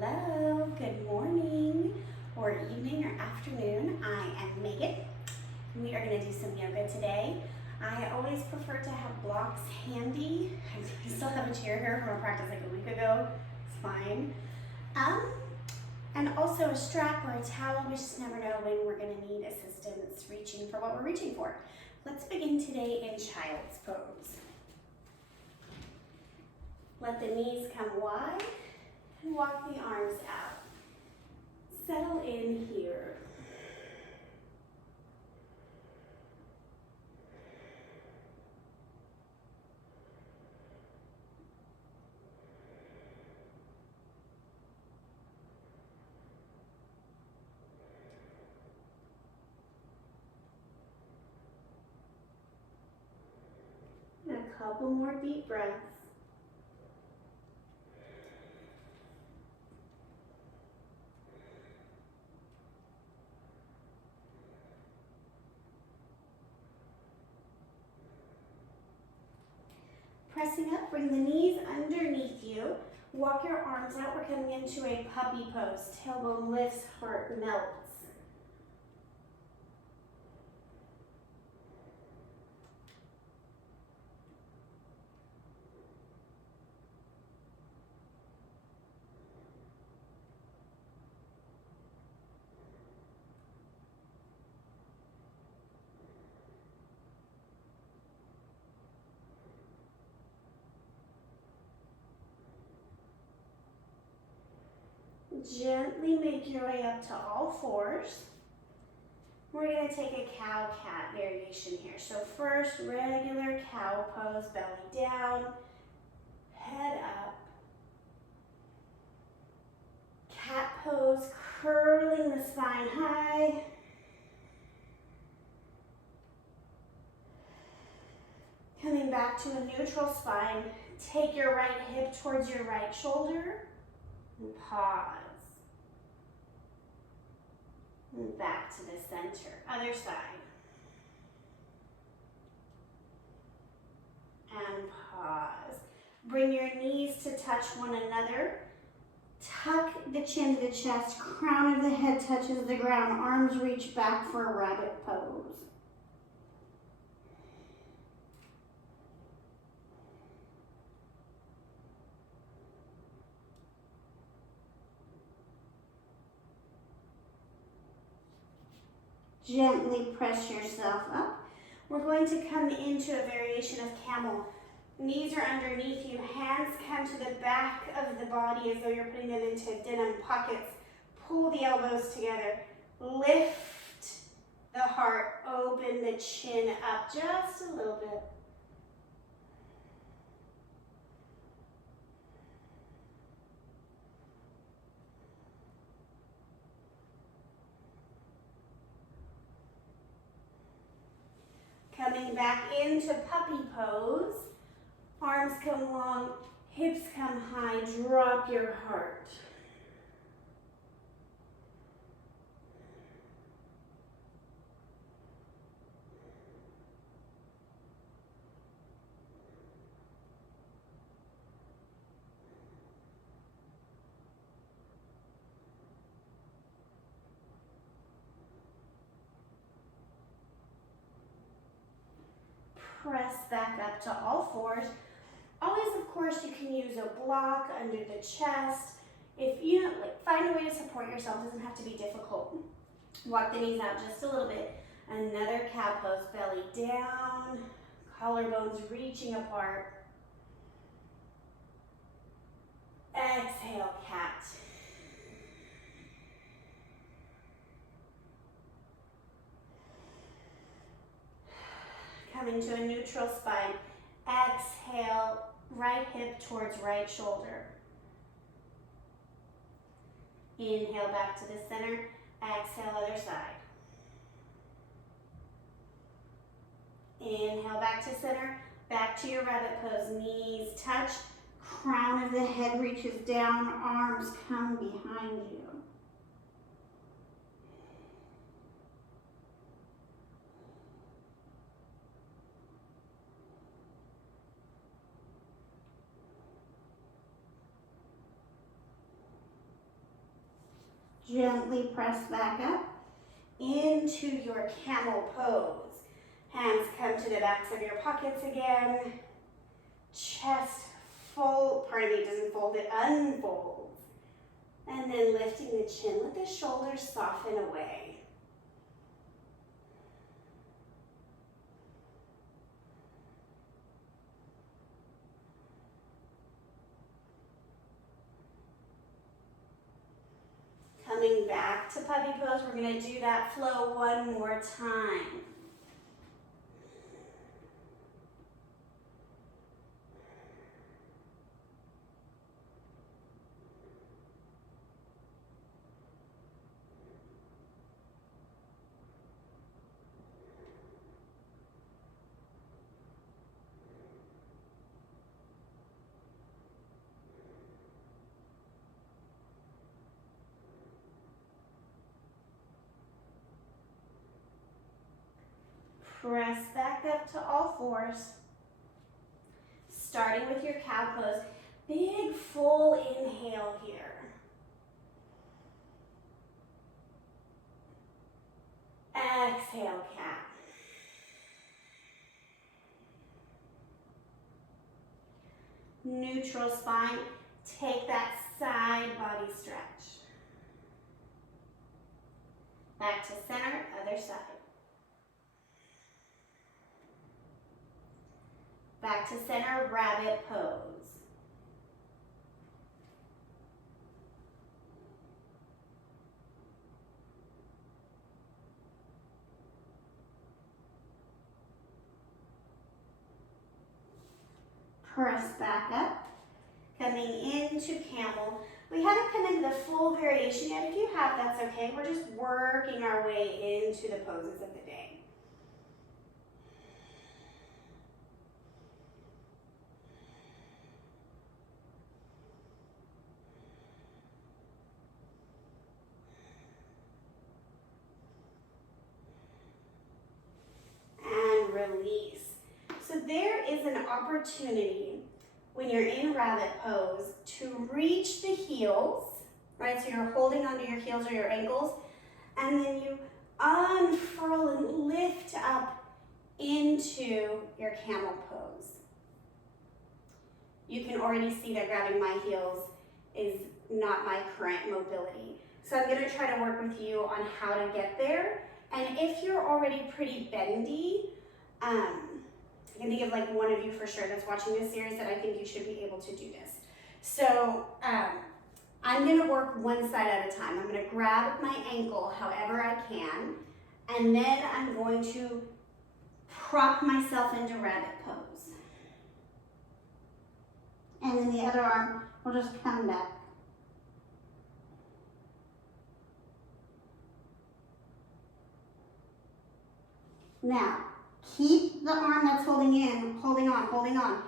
Hello, good morning, or evening, or afternoon. I am Megan. We are going to do some yoga today. I always prefer to have blocks handy. I still have a chair here from a practice like a week ago. It's fine. And also a strap or a towel. We just never know when we're going to need assistance reaching for what we're reaching for. Let's begin today in child's pose. Let the knees come wide and walk the arms out. Settle in here. And a couple more deep breaths. Pressing up, bring the knees underneath you. Walk your arms out. We're coming into a puppy pose. Tailbone lifts, heart melts. Gently make your way up to all fours. We're going to take a cow-cat variation here. So first, regular cow pose, belly down, head up. Cat pose, curling the spine high. Coming back to a neutral spine, take your right hip towards your right shoulder and pause. And back to the center. Other side. And pause. Bring your knees to touch one another. Tuck the chin to the chest. Crown of the head touches the ground. Arms reach back for a rabbit pose. Gently press yourself up. We're going to come into a variation of camel. Knees are underneath you. Hands come to the back of the body as though you're putting them into denim pockets. Pull the elbows together. Lift the heart. Open the chin up just a little bit. Coming back into puppy pose. Arms come long, hips come high, drop your heart. Press back up to all fours. Always, of course, you can use a block under the chest. If you find a way to support yourself, it doesn't have to be difficult. Walk the knees out just a little bit. Another cow pose, belly down, collarbones reaching apart. Exhale, cat. Come into a neutral spine. Exhale, right hip towards right shoulder. Inhale back to the center. Exhale, other side. Inhale back to center. Back to your rabbit pose. Knees touch. Crown of the head reaches down. Arms come behind you. Gently press back up into your camel pose. Hands come to the backs of your pockets again. Chest fold, pardon me, doesn't fold, it unfolds. And then lifting the chin, let the shoulders soften away. Coming back to puppy pose, we're going to do that flow one more time. Press back up to all fours. Starting with your cow pose. Big full inhale here. Exhale, cat. Neutral spine. Take that side body stretch. Back to center, other side. Back to center, rabbit pose. Press back up. Coming into camel. We haven't come into the full variation yet. If you have, that's okay. We're just working our way into the poses of the day. Release. So there is an opportunity when you're in rabbit pose to reach the heels, right? So you're holding onto your heels or your ankles, and then you unfurl and lift up into your camel pose. You can already see that grabbing my heels is not my current mobility. So I'm going to try to work with you on how to get there. And if you're already pretty bendy, I can think of like one of you for sure that's watching this series that I think you should be able to do this. So I'm going to work one side at a time. I'm going to grab my ankle however I can, and then I'm going to prop myself into rabbit pose. And then the other arm will just come back. Now, keep the arm that's holding on.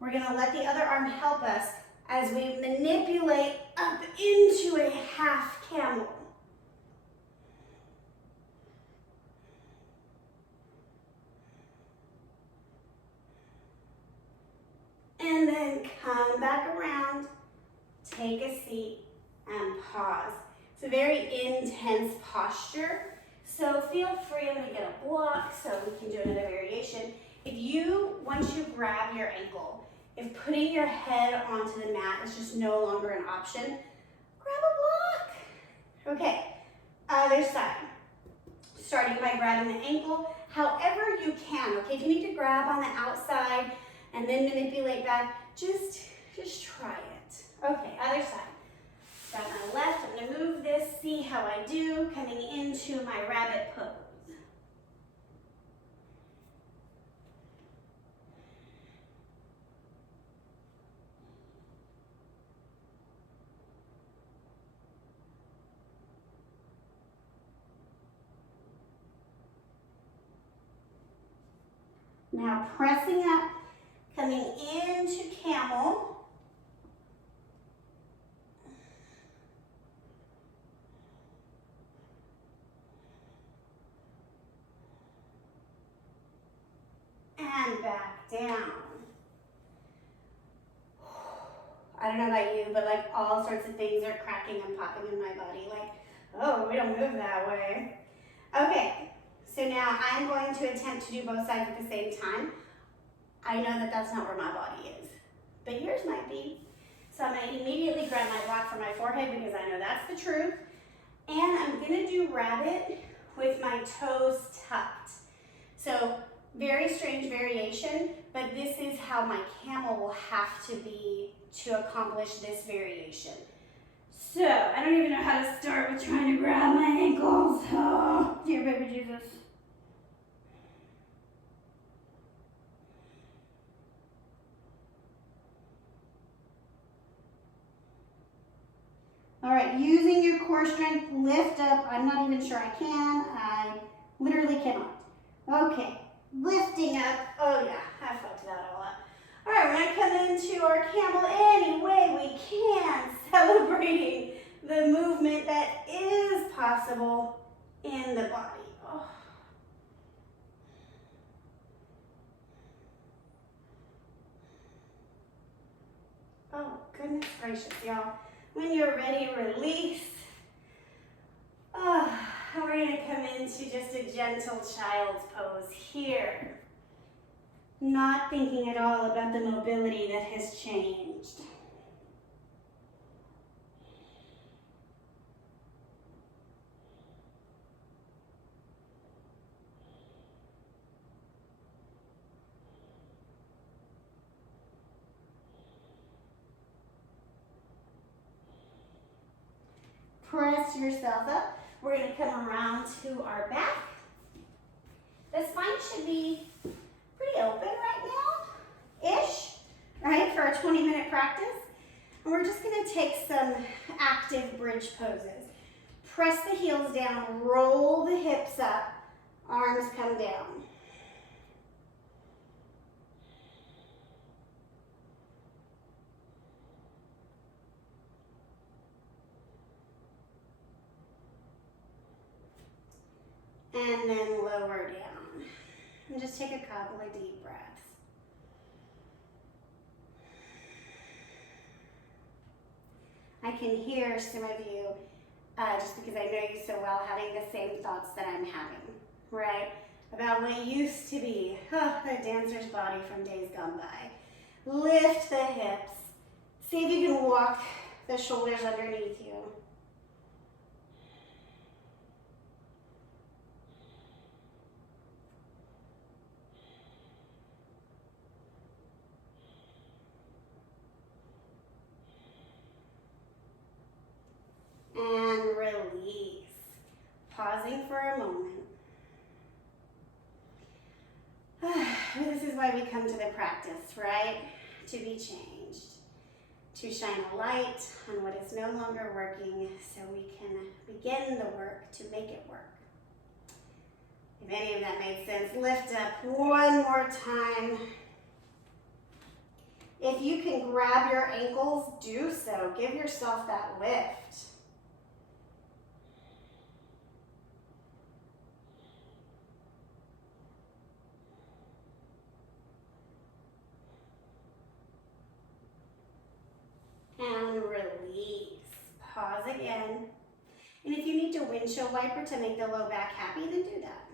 We're going to let the other arm help us as we manipulate up into a half camel. And then come back around, take a seat, and pause. It's a very intense posture. So feel free, I'm going to get a block so we can do another variation. Once you grab your ankle, if putting your head onto the mat is just no longer an option, grab a block. Okay, other side. Starting by grabbing the ankle, however you can, okay? If you need to grab on the outside and then manipulate back, just try it. Okay, other side. Grab my left, I'm going to move this, see how I do, coming into my rabbit pose. Now pressing up, coming into camel. And back down. I don't know about you, but like all sorts of things are cracking and popping in my body. Like Oh, we don't move that way. Okay, so now I'm going to attempt to do both sides at the same time. I know that that's not where my body is, but yours might be. So I'm going to immediately grab my block for my forehead because I know that's the truth. And I'm going to do rabbit with my toes tucked. So very strange variation, but this is how my camel will have to be to accomplish this variation. So, I don't even know how to start with trying to grab my ankles. Oh, dear baby Jesus. All right, using your core strength, lift up. I'm not even sure I can. I literally cannot. Okay, lifting up. Oh yeah, I fucked that all up. All right, we're gonna come into our camel any way we can, celebrating the movement that is possible in the body. Oh. Oh, goodness gracious, y'all. When you're ready, release. Oh, we're gonna come into just a gentle child's pose here. Not thinking at all about the mobility that has changed. Press yourself up. We're going to come around to our back. The spine should be pretty open right now-ish, right, for our 20-minute practice. And we're just going to take some active bridge poses. Press the heels down, roll the hips up, arms come down. And then lower down. And just take a couple of deep breaths. I can hear some of you, just because I know you so well, having the same thoughts that I'm having, right? About what used to be a dancer's body from days gone by. Lift the hips. See if you can walk the shoulders underneath you. And release. Pausing for a moment. This is why we come to the practice, right? To be changed. To shine a light on what is no longer working so we can begin the work to make it work. If any of that made sense, lift up one more time. If you can grab your ankles, do so. Give yourself that lift. And release. Pause again. And if you need to windshield wiper to make the low back happy, then do that.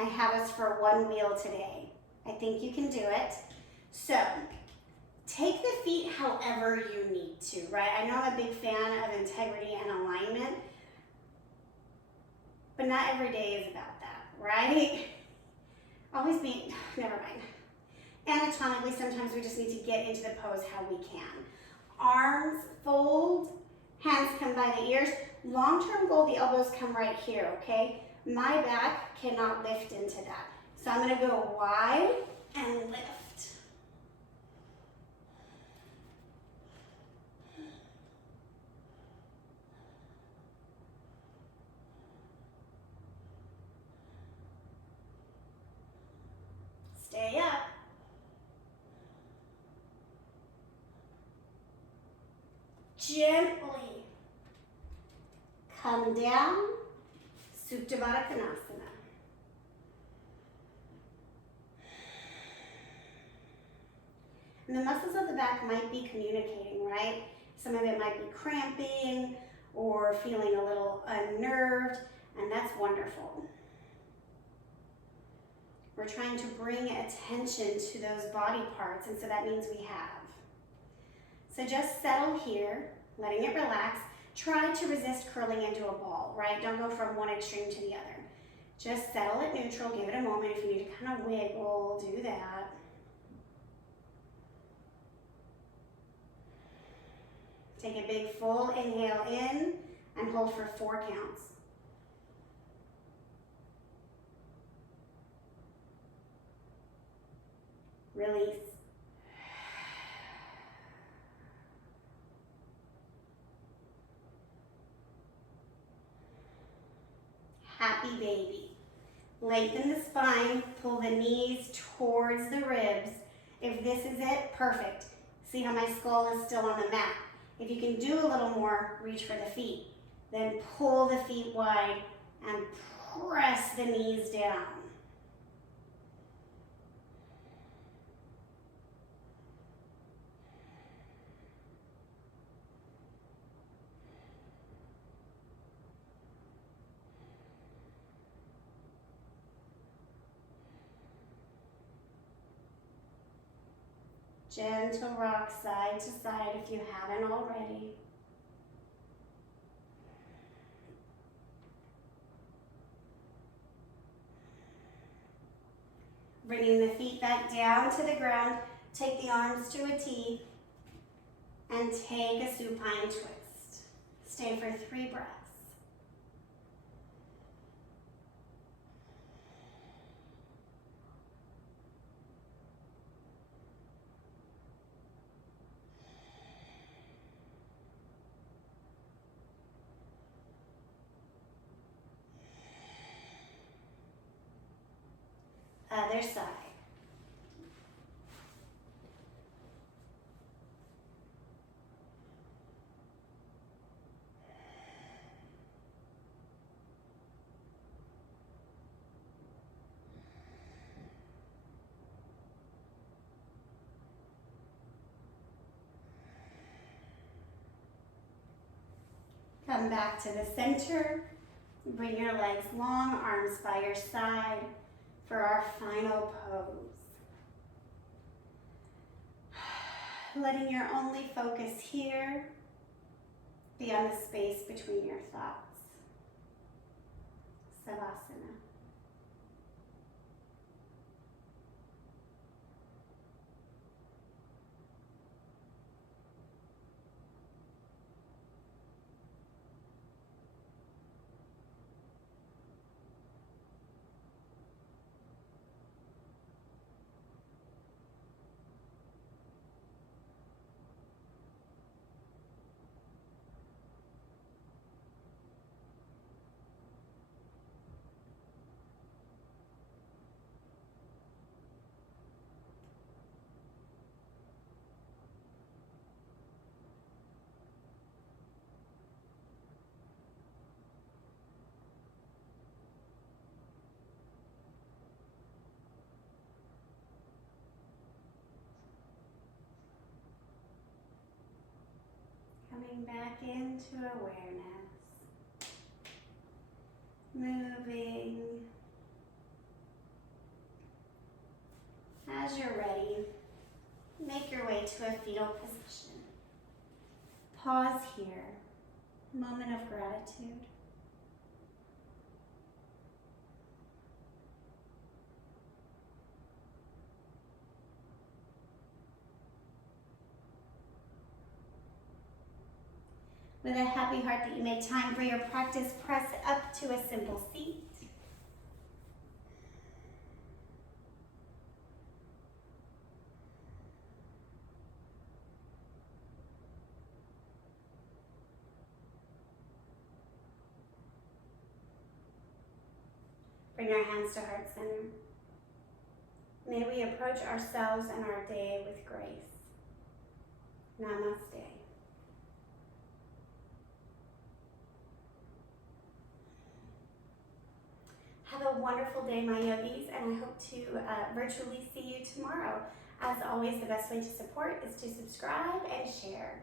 I have us for one wheel today. I think you can do it. So, take the feet however you need to, right? I know I'm a big fan of integrity and alignment, but not every day is about that, right? Always be, never mind. Anatomically, sometimes we just need to get into the pose how we can. Arms fold, hands come by the ears. Long-term goal, the elbows come right here, okay? My back cannot lift into that. So I'm gonna go wide and lift. Stay up. Gently come down, Supta Baddha Konasana. And the muscles of the back might be communicating, right? Some of it might be cramping or feeling a little unnerved, and that's wonderful. We're trying to bring attention to those body parts, and so that means we have. So just settle here, letting it relax. Try to resist curling into a ball, right? Don't go from one extreme to the other. Just settle at neutral, give it a moment. If you need to kind of wiggle, do that. Take a big full inhale in and hold for 4 counts. Release. Happy baby. Lengthen the spine, pull the knees towards the ribs. If this is it, perfect. See how my skull is still on the mat. If you can do a little more, reach for the feet. Then pull the feet wide and press the knees down. Gentle rock side to side if you haven't already. Bringing the feet back down to the ground, take the arms to a T, and take a supine twist. Stay for 3 breaths. Other side. Come back to the center. Bring your legs long, arms by your side for our final pose. Letting your only focus here be on the space between your thoughts. Savasana. Coming back into awareness. Moving. As you're ready, make your way to a fetal position. Pause here. Moment of gratitude. With a happy heart that you made time for your practice, press up to a simple seat. Bring our hands to heart center. May we approach ourselves and our day with grace. Namaste. Have a wonderful day, my yogis, and I hope to virtually see you tomorrow. As always, the best way to support is to subscribe and share.